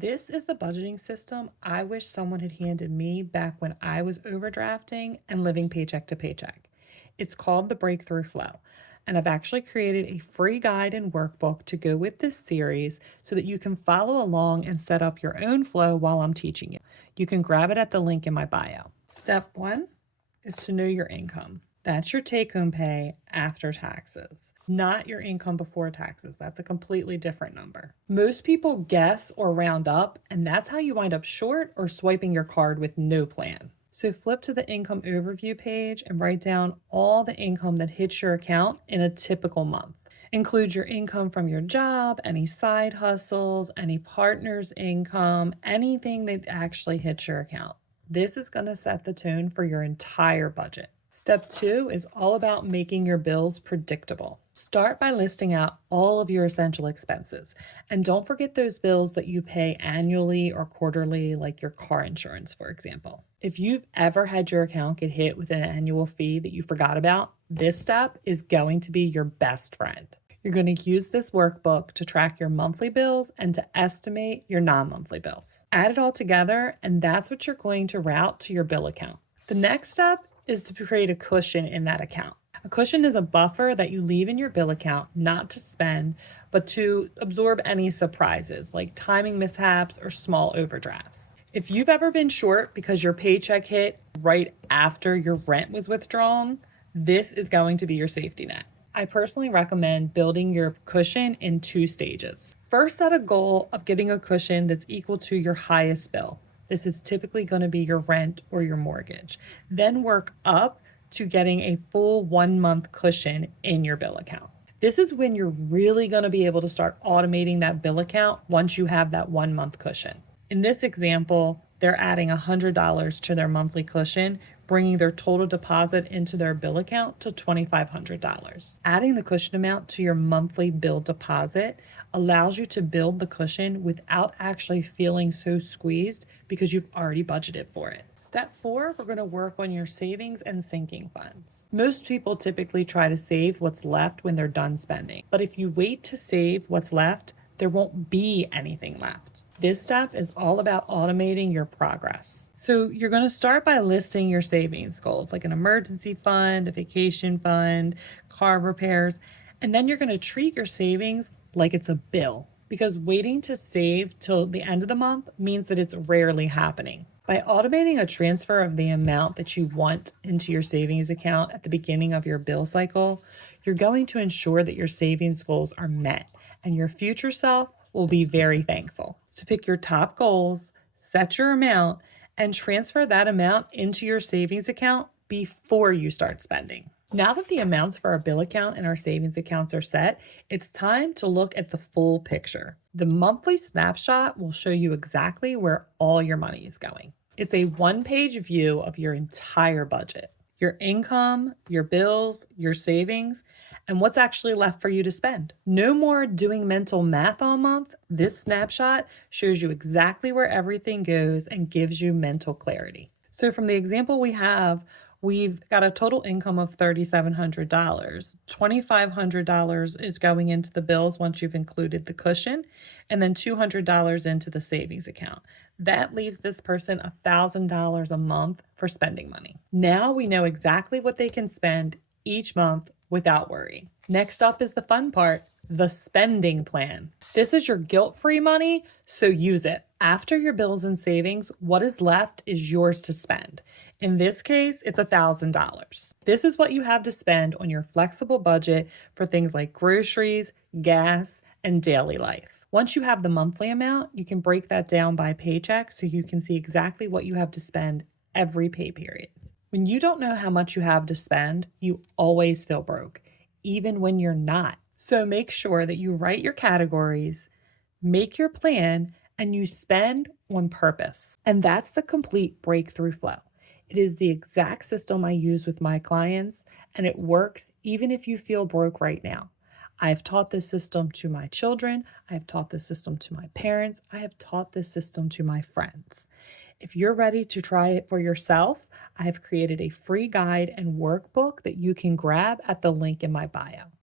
This is the budgeting system I wish someone had handed me back when I was overdrafting and living paycheck to paycheck. It's called the Breakthrough Flow, and I've actually created a free guide and workbook to go with this series so that you can follow along and set up your own flow while I'm teaching you. You can grab it at the link in my bio. Step one is to know your income. That's your take-home pay after taxes. It's not your income before taxes. That's a completely different number. Most people guess or round up, and that's how you wind up short or swiping your card with no plan. So flip to the income overview page and write down all the income that hits your account in a typical month. Include your income from your job, any side hustles, any partner's income, anything that actually hits your account. This is going to set the tone for your entire budget. Step two is all about making your bills predictable. Start by listing out all of your essential expenses. And don't forget those bills that you pay annually or quarterly, like your car insurance, for example. If you've ever had your account get hit with an annual fee that you forgot about, this step is going to be your best friend. You're going to use this workbook to track your monthly bills and to estimate your non-monthly bills. Add it all together, and that's what you're going to route to your bill account. The next step is to create a cushion in that account. A cushion is a buffer that you leave in your bill account not to spend, but to absorb any surprises like timing mishaps or small overdrafts. If you've ever been short because your paycheck hit right after your rent was withdrawn, this is going to be your safety net. I personally recommend building your cushion in 2 stages. First, set a goal of getting a cushion that's equal to your highest bill. This is typically going to be your rent or your mortgage. Then work up to getting a full 1-month cushion in your bill account. This is when you're really going to be able to start automating that bill account once you have that 1-month cushion. In this example, they're adding $100 to their monthly cushion, bringing their total deposit into their bill account to $2,500. Adding the cushion amount to your monthly bill deposit allows you to build the cushion without actually feeling so squeezed because you've already budgeted for it. Step 4, we're going to work on your savings and sinking funds. Most people typically try to save what's left when they're done spending, but if you wait to save what's left, there won't be anything left. This step is all about automating your progress. So you're going to start by listing your savings goals, like an emergency fund, a vacation fund, car repairs, and then you're going to treat your savings like it's a bill, because waiting to save till the end of the month means that it's rarely happening. By automating a transfer of the amount that you want into your savings account at the beginning of your bill cycle, you're going to ensure that your savings goals are met, and your future self will be very thankful. So pick your top goals, set your amount, and transfer that amount into your savings account before you start spending. Now that the amounts for our bill account and our savings accounts are set, it's time to look at the full picture. The monthly snapshot will show you exactly where all your money is going. It's a 1-page view of your entire budget, your income, your bills, your savings, and what's actually left for you to spend. No more doing mental math all month. This snapshot shows you exactly where everything goes and gives you mental clarity. So from the example we have, we've got a total income of $3,700. $2,500 is going into the bills once you've included the cushion, and then $200 into the savings account. That leaves this person $1,000 a month for spending money. Now we know exactly what they can spend each month without worry. Next up is the fun part, the spending plan. This is your guilt-free money, so use it. After your bills and savings, what is left is yours to spend. In this case, it's $1,000. This is what you have to spend on your flexible budget for things like groceries, gas, and daily life. Once you have the monthly amount, you can break that down by paycheck so you can see exactly what you have to spend every pay period. When you don't know how much you have to spend, you always feel broke, even when you're not. So make sure that you write your categories, make your plan, and you spend on purpose. And that's the complete breakthrough flow. It is the exact system I use with my clients, and it works even if you feel broke right now. I've taught this system to my children. I've taught this system to my parents. I have taught this system to my friends. If you're ready to try it for yourself, I have created a free guide and workbook that you can grab at the link in my bio.